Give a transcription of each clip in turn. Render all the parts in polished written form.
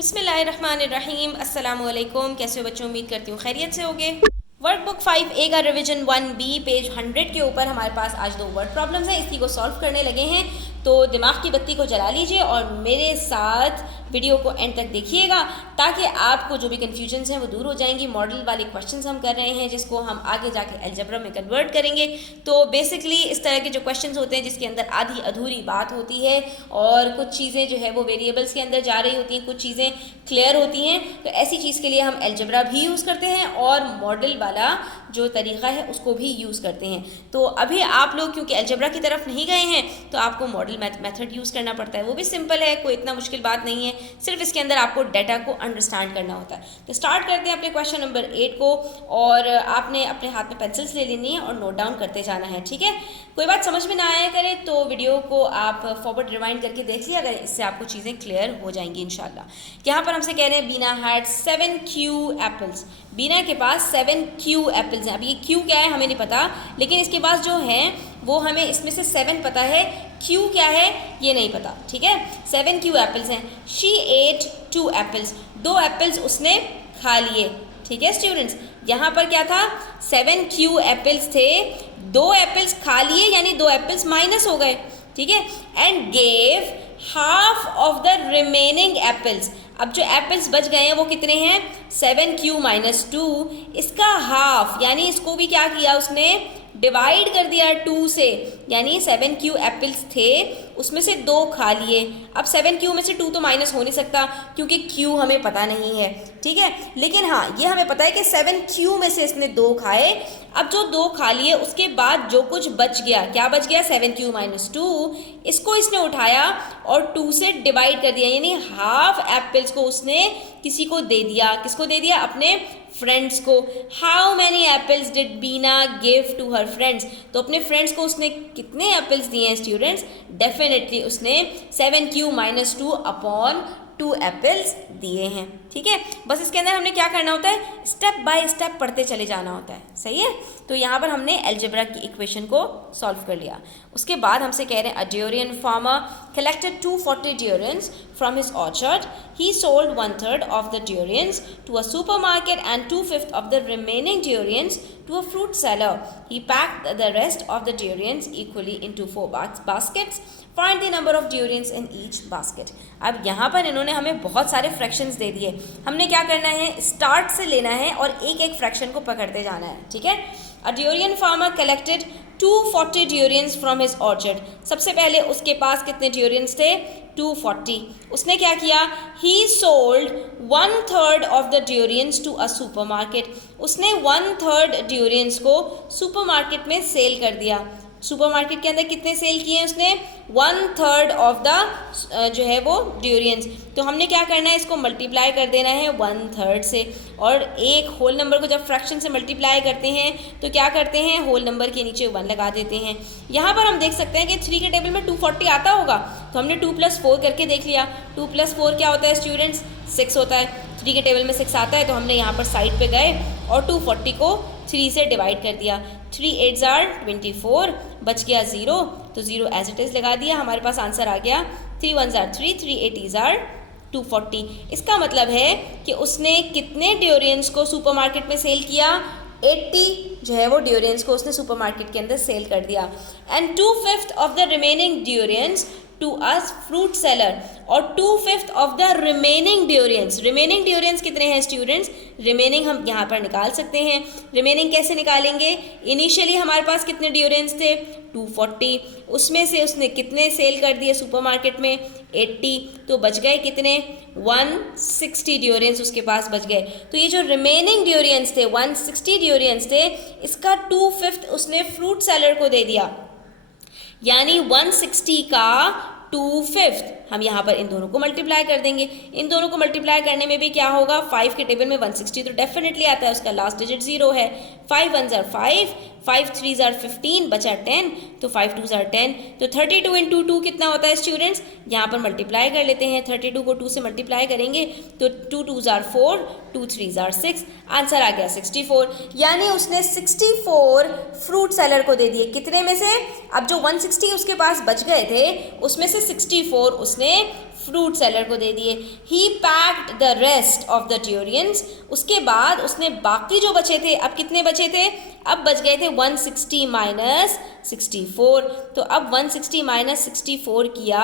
बिस्मिल्लाहिर्रहमानिर्रहीम अस्सलाम वालेकुम। कैसे हो बच्चों? उम्मीद करती हूँ खैरियत से होगे। वर्कबुक 5A का रिवीजन 1B पेज 100 के ऊपर हमारे पास आज दो वर्ड प्रॉब्लम्स हैं। इसी को सॉल्व करने लगे हैं, तो दिमाग की बत्ती को जला लीजिए और मेरे साथ वीडियो को एंड तक देखिएगा ताकि आपको जो भी कन्फ्यूजन्स हैं वो दूर हो जाएंगी। मॉडल वाले क्वेश्चंस हम कर रहे हैं जिसको हम आगे जाके अलजेब्रा में कन्वर्ट करेंगे। तो बेसिकली इस तरह के जो क्वेश्चंस होते हैं जिसके अंदर आधी अधूरी बात होती है और कुछ चीज़ें जो है वो वेरिएबल्स के अंदर जा रही होती हैं, कुछ चीज़ें क्लियर होती हैं, तो ऐसी चीज़ के लिए हम अलजेब्रा भी यूज़ करते हैं और मॉडल वाला जो तरीक़ा है उसको भी यूज़ करते हैं। तो अभी आप लोग क्योंकि अलजेब्रा की तरफ नहीं गए हैं तो आपको मॉडल मेथड यूज़ करना पड़ता है। वो भी सिंपल है, कोई इतना मुश्किल बात नहीं है, सिर्फ इसके अंदर आपको डाटा को अंडरस्टैंड करना होता है। तो स्टार्ट करते हैं अपने क्वेश्चन नंबर 8 को, और आपने अपने हाथ में पेंसिल्स ले लेनी है और नोट डाउन करते जाना है, ठीक है। कोई बात समझ में ना आया करे तो वीडियो को आप फॉरवर्ड रिवाइंड करके देख लिया अगर, इससे आपको चीज़ें क्लियर हो जाएंगी इंशाल्लाह। यहाँ पर हमसे कह रहे हैं बीना हैड 7 क्यू एप्पल्स। बीना के पास 7 क्यू एप्पल्स हैं। अब ये क्यू क्या है हमें नहीं पता, लेकिन इसके पास जो हैं वो हमें इसमें से 7 पता है, क्यू क्या है ये नहीं पता, ठीक है। 7 क्यू एप्पल्स हैं। शी एट 2 एप्पल्स, 2 एप्पल्स उसने खा लिए, ठीक है स्टूडेंट्स। यहाँ पर क्या था, 7 क्यू एप्पल्स थे, 2 एप्पल्स खा लिए यानी 2 एप्पल्स माइनस हो गए, ठीक है। And gave half of the remaining apples. अब जो एप्पल्स बच गए हैं वो कितने हैं, 7 क्यू माइनस 2, इसका हाफ यानी इसको भी क्या किया उसने, डिवाइड कर दिया 2 से, यानी 7 क्यू एप्पल्स थे उसमें से 2 खा लिए। अब 7 क्यू में से 2 तो माइनस हो नहीं सकता क्योंकि क्यू हमें पता नहीं है, ठीक है। लेकिन हाँ ये हमें पता है कि 7 क्यू में से इसने 2 खाए। अब जो 2 खा लिए उसके बाद जो कुछ बच गया, क्या बच गया, 7 क्यू माइनस 2, इसको इसने उठाया और 2 से डिवाइड कर दिया, यानी हाफ एप्पल्स को उसने किसी को दे दिया। किसको दे दिया, अपने फ्रेंड्स को। How many apples did Bina give to her friends, तो अपने फ्रेंड्स को उसने कितने एप्पल्स दिए हैं स्टूडेंट्स, डेफिनेटली उसने 7 क्यू माइनस 2 अपॉन 2 एप्पल्स दिए हैं, ठीक है। बस इसके अंदर हमने क्या करना होता है, स्टेप बाय स्टेप पढ़ते चले जाना होता है, सही है। तो यहाँ पर हमने अलजेब्रा की इक्वेशन को सॉल्व कर लिया। उसके बाद हमसे कह रहे हैं a durian farmer collected 240 durians from his orchard. He sold 1/3 of the durians to a supermarket and 2/5 of the remaining durians to a fruit seller. He packed the rest of the durians equally into 4 baskets. Find the number of durians in each basket. अब यहाँ पर इन्होंने हमें बहुत सारे fractions दे दिए। हमने क्या करना है, स्टार्ट से लेना है और एक एक फ्रैक्शन को पकड़ते जाना है, ठीक है। A durian farmer collected 240 durians from his orchard. सबसे पहले उसके पास कितने ड्यूरियंस थे, 240। उसने क्या किया, he sold 1/3 of the durians to a supermarket. उसने 1/3 ड्यूरियंस को सुपरमार्केट में सेल कर दिया। सुपरमार्केट के अंदर कितने सेल किए हैं उसने, 1/3 ऑफ द जो है वो ड्यूरियंस। तो हमने क्या करना है, इसको मल्टीप्लाई कर देना है 1/3 से, और एक होल नंबर को जब फ्रैक्शन से मल्टीप्लाई करते हैं तो क्या करते हैं, होल नंबर के नीचे 1 लगा देते हैं। यहाँ पर हम देख सकते हैं कि 3 के टेबल में 240 आता होगा, तो हमने 2 + 4 करके देख लिया। 2 + 4 क्या होता है स्टूडेंट्स, 6 होता है। 3 के टेबल में 6 आता है तो हमने यहाँ पर साइड पे गए और 240 को 3 से डिवाइड कर दिया। 3 8s are 24, बच गया 0, तो 0 एज इट इज़ लगा दिया, हमारे पास आंसर आ गया 3 1s are 3, 3 8s are 240। इसका मतलब है कि उसने कितने ड्यूरियंस को सुपरमार्केट में सेल किया, 80 जो है वो ड्यूरियंस को उसने सुपरमार्केट के अंदर सेल कर दिया। And 2/5 of the remaining durians to us fruit seller, और 2/5 of the remaining durians. Remaining durians कितने हैं स्टूडेंट्स, रिमेनिंग हम यहाँ पर निकाल सकते हैं। रिमेनिंग कैसे निकालेंगे, इनिशियली हमारे पास कितने ड्यूरियंस थे, 240, उसमें से उसने कितने सेल कर दिए सुपरमार्केट में, 80, तो बच गए कितने, 160 ड्यूरियंस उसके पास बच गए। तो ये जो रिमेनिंग ड्यूरियंस थे 160 ड्यूरियंस थे, इसका 2/5 उसने फ्रूट सेलर को दे दिया, यानी 160 का 2/5। हम यहाँ पर इन दोनों को मल्टीप्लाई कर देंगे। इन दोनों को मल्टीप्लाई करने में भी क्या होगा, 5 के टेबल में 160 तो डेफिनेटली आता है, उसका लास्ट डिजिट 0 है। 5 1s are 5, 5 3s are 15, बचा 10, तो 5 2s are 10। तो 32 × 2 कितना होता है स्टूडेंट्स, यहाँ पर मल्टीप्लाई कर लेते हैं। 32 को 2 से मल्टीप्लाई करेंगे तो 2 2s are 4, 2 3s are 6, answer आ गया 64। यानी उसने 64 फ्रूट सेलर को दे दिए। कितने में से, अब जो 160 उसके पास बच गए थे उसमें से 64 उसने फ्रूट सेलर को दे दिए। He packed the rest of the durians, उसके बाद उसने बाकी जो बचे थे, अब कितने बचे थे, अब बच गए थे 160 माइनस 64। तो अब 160 माइनस 64 किया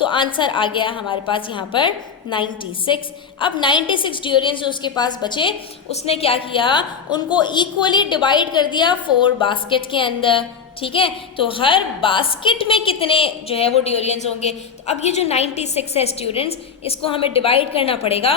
तो आंसर आ गया हमारे पास यहाँ पर 96। अब 96 ड्यूरियंस जो उसके पास बचे, उसने क्या किया, उनको इक्वली डिवाइड कर दिया 4 बास्केट के अंदर। ठीक है, तो हर बास्केट में कितने जो है वो ड्यूरियंस होंगे। तो अब ये जो 96 है स्टूडेंट्स, इसको हमें डिवाइड करना पड़ेगा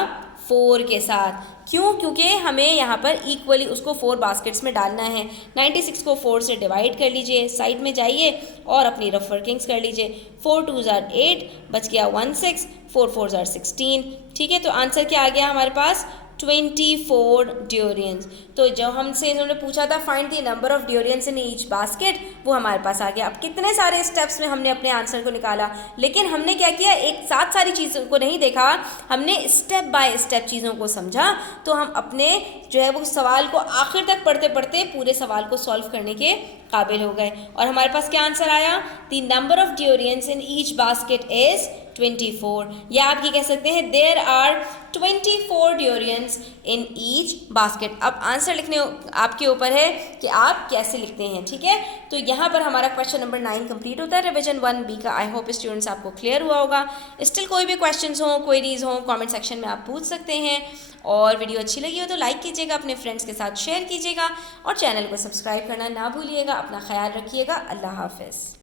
4 के साथ। क्यों? क्योंकि हमें यहाँ पर इक्वली उसको 4 बास्केट्स में डालना है। 96 को 4 से डिवाइड कर लीजिए, साइड में जाइए और अपनी रफ वर्किंग्स कर लीजिए। 4 2 8, बच गया 16, 4 4 16। ठीक है, तो आंसर क्या आ गया हमारे पास, 24 ड्यूरियंस। तो जो हमसे इन्होंने पूछा था find the number of durians in each basket, वो हमारे पास आ गया। अब कितने सारे स्टेप्स में हमने अपने आंसर को निकाला, लेकिन हमने क्या किया, एक साथ सारी चीज़ों को नहीं देखा, हमने स्टेप बाय स्टेप चीज़ों को समझा। तो हम अपने जो है वो सवाल को आखिर तक पढ़ते पढ़ते पूरे सवाल को सॉल्व करने के काबिल हो गए। और हमारे पास क्या आंसर आया, the number of durians in each basket is 24। या आप ये कह सकते हैं there are 24 durians in each basket. अब आंसर लिखने आपके ऊपर है कि आप कैसे लिखते हैं। ठीक है, तो यहाँ पर हमारा क्वेश्चन नंबर 9 कंप्लीट होता है रिवीजन 1B का। आई होप स्टूडेंट्स आपको क्लियर हुआ होगा। स्टिल कोई भी क्वेश्चंस हो, क्वेरीज हो, कमेंट सेक्शन में आप पूछ सकते हैं। और वीडियो अच्छी लगी हो तो लाइक कीजिएगा, अपने फ्रेंड्स के साथ शेयर कीजिएगा और चैनल को सब्सक्राइब करना ना भूलिएगा। अपना ख्याल रखिएगा। अल्लाह हाफिज़।